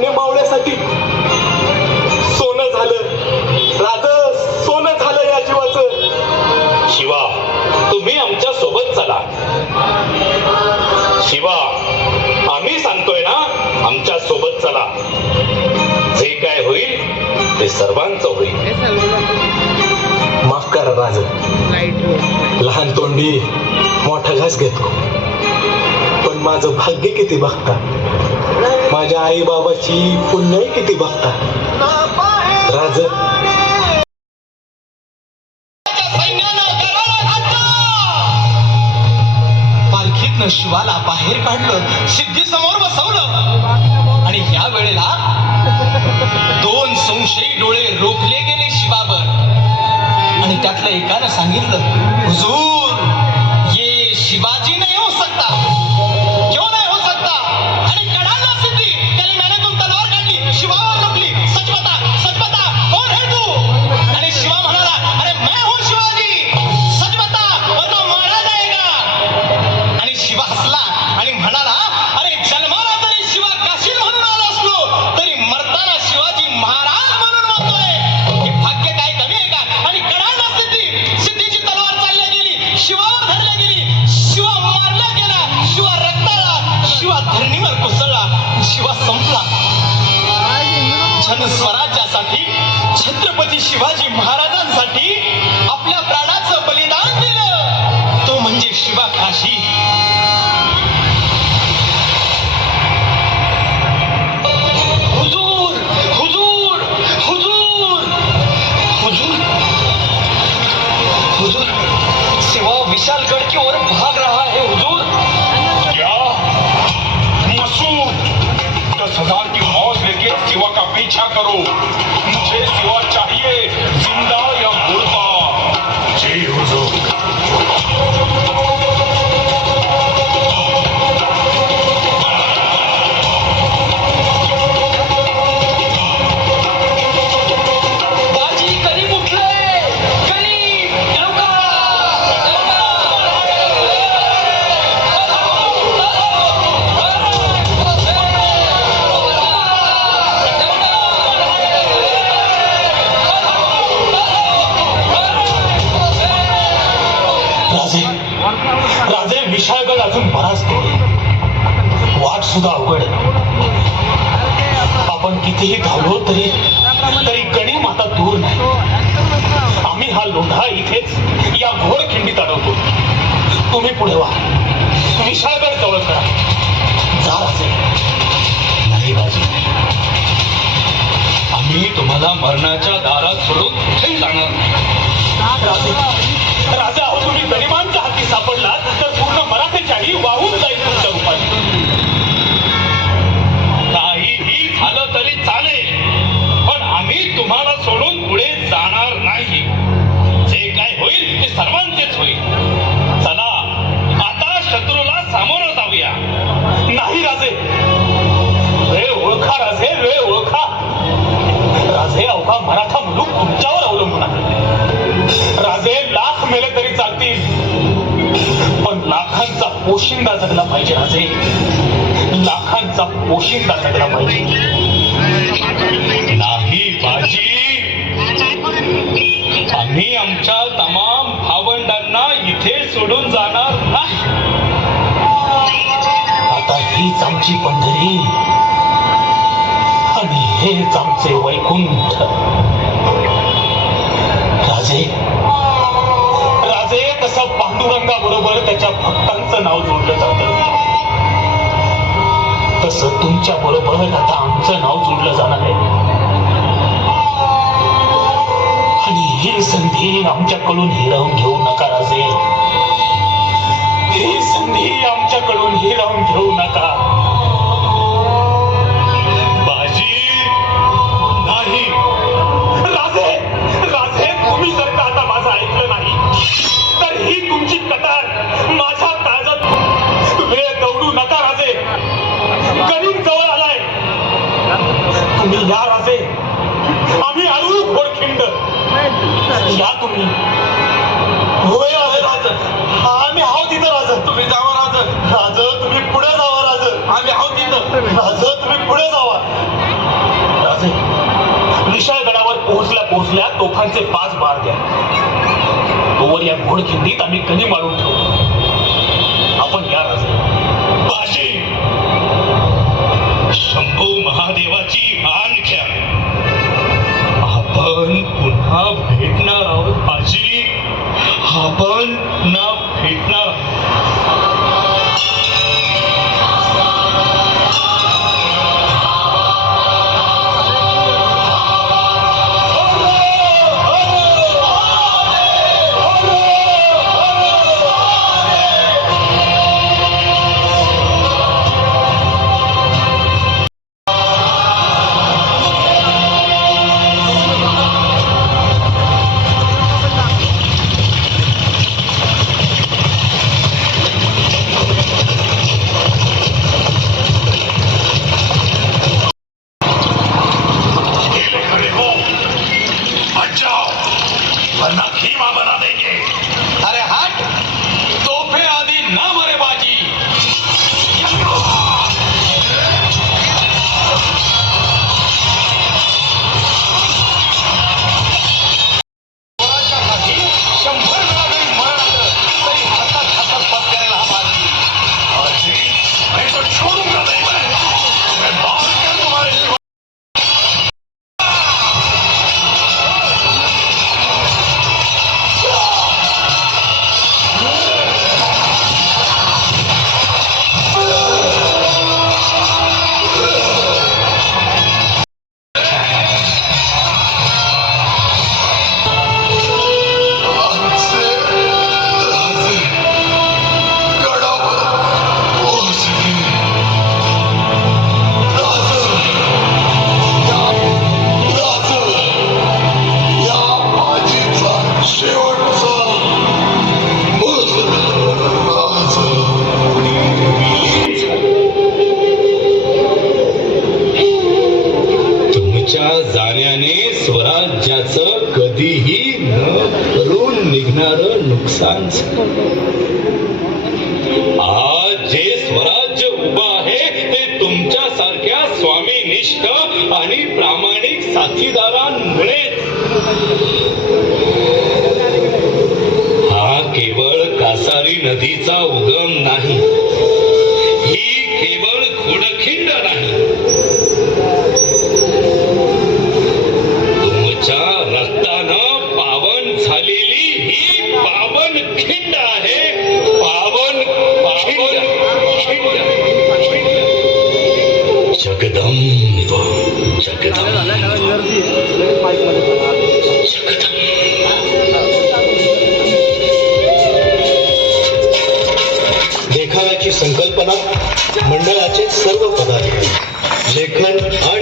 धान्य मावण्यासाठी सोनं झालं राज, सोनं झालं या जीवाचं. शिवा, तुम्ही आमच्या सोबत चला. शिवा, आम्ही सांगतोय ना, आमच्या सोबत चला. जे काय होईल ते सर्वांचं होईल. माफ करा राज, लहान तोंडी मोठा घास घेतो. पण माझं भाग्य किती बघता, माझ्या आई बाबाची पुण्य किती बघता राज. पालखीतनं शिवाला बाहेर काढलं, सिद्धी समोर बसवलं. आणि ह्या वेळेला दोन संशयी डोळे रोखले गेले शिवावर. आणि त्यातलं एकानं सांगितलं, हुजूर, ये शिवाजी नहीं हो सकता. क्यों नहीं हो सकता? आणि कळालं सिद्धी, त्याने मॅनेतून तलवार काढली, शिवावर रोखली. सच बता, कौन है तू? आणि शिवा म्हणाला, अरे मैं हूं शिवाजी, सच बता वरना मारा जाएगा. आणि शिवा हसला आणि म्हणाला, अरे जन्माला जरी शिवा काशीद म्हणून आला असलो तरी मरताना शिवाजी महाराज म्हणून मरतोय. हे भाग्य काय कमी आहे का? आणि कळालं सिद्धीची तलवार चालल्या गेली, शिवावर धरल्या गेली. शिवा मारला गेला, शिवा रक्ताळा, शिवा धरणीवर कोसळला, शिवा संपला. जनस्वराज्यासाठी छत्रपती शिवाजी महाराजांसाठी आपल्या प्राणाचं बलिदान दिलं, तो म्हणजे शिवा काशी. हुजूर, हुजूर, हुजूर, हुजूर, हुजूर, शिवा विशालगढ़ की ओर भाग रहा है हुजूर. क्या? मसूद, 10,000 की फौज लेके शिवा का पीछा करो. मुझे शिवा चाहिए, जिंदा या मुर्दा. जी हुजूर. बाजी करीब उठले, करीब लवकर. राजे, राजे, विशाळगड अजून बराच दूर, वाट सुद्धा अवघड. आपण कितीही धावलो तरी गणिम आता दूर नाही. आम्ही हा लोढा इथेच या घोर खिंडीत अडवतो. तुम्ही पुढे व्हा, विशाळगड जवळ करा. जा राजे. नाही राजे, आम्ही तुम्हाला मरणाच्या दारात सोडून कुठेही जाणार नाही. राजे, राजा, अहो तुम्ही गनिमांच्या हाती सापडलात तर पूर्ण मराठीच्याही वाहून जाईल तुमच्या रूपाने. काहीही झालं तरी चालेल, पण आम्ही तुम्हाला सोडून पुढे जाणार नाही. जे काय होईल ते सर्वांचेच होईल. चला आता शत्रूला सामोरं जाऊया. नाही राजे, वेळ ओळखा राजे, वेळ ओळखा. राजे, अवघा मराठा मुलूक तुमच्यावर अवलंबून आहे. राजे, लाख मेले तरी चालतील, पण लाखांचा पोशिंदा जगला पाहिजे. राजे, लाखांचा पोशिंदा जगला पाहिजे. नाही बाजी, आम्ही आमच्या तमाम भावंडांना इथे सोडून जाणार नाही. आता हीच आमची पंढरी आणि हेच आमचे वैकुंठ. राजे, राजे, कसं पांडुरंगाबरोबर त्याच्या भक्तांचं नाव जोडलं जातं, तसं तुमच्या बरोबर आता आमचं नाव जोडलं जाणार आहे. आणि ही संधी आमच्याकडून हिरावून घेऊ नका राजे. ही संधी आमच्याकडून हिरावून घेऊ नका. बाजी, नाही. राजे, राजे, तुम्ही जर का आता माझं ऐकलं नाही तर ही तुमची कटार माझ्या काळजात. वेळ दौडू नका राजे, गणिम जवळ आलाय. तुम्ही या राजे, आम्ही आणू घोडखिंड. या तुम्ही. होय राज, आम्ही आहोत तिथं राज. तुम्ही जावा राज. राज, तुम्ही पुढे जावा राज. आम्ही आहोत तिथं. राज, तुम्ही पुढे जावा. पोचल्या तोफांचे 5 बार द्या. तोवर या घोडखिंडीत आम्ही कधी मारून ठेवू. आपण या राजे. बाजी, शंभू महादेवाची आण घ्या. आपण पुन्हा भेटणार आहोत बाजी. आपण पुन्हा भेटणार आहोत. वरना खीमा बना देंगे. अरे हट, तोफे आधी ना मरे बाजी. पोराच्या हाती 100 वेळा जरी मरण आलं तरी हातात हातात पत्करेल हा बाजी. बाजी, मैं तो छोड़ूंगा नहीं. मैं मार कर तुम्हारे सिवा. तुमच्या जाण्याने स्वराज्याचं कधीही न करून निघणार नुकसान झालं. आज जे स्वराज्य उभं आहे ते तुमच्यासारख्या स्वामीनिष्ठ आणि प्रामाणिक साथीदारांमुळे. हा केवळ कासारी नदीचा उगम नाही. ही केवळ घोडखिंड नाही. तुमच्या रक्तानं पावन झालेली ही पावन खिंड आहे. पावन पावन खिंड. जगदंब जगदंब जगदंब. देखाव्याची संकल्पना मंडळाचे सर्व पदाधिकारी, लेखन आणि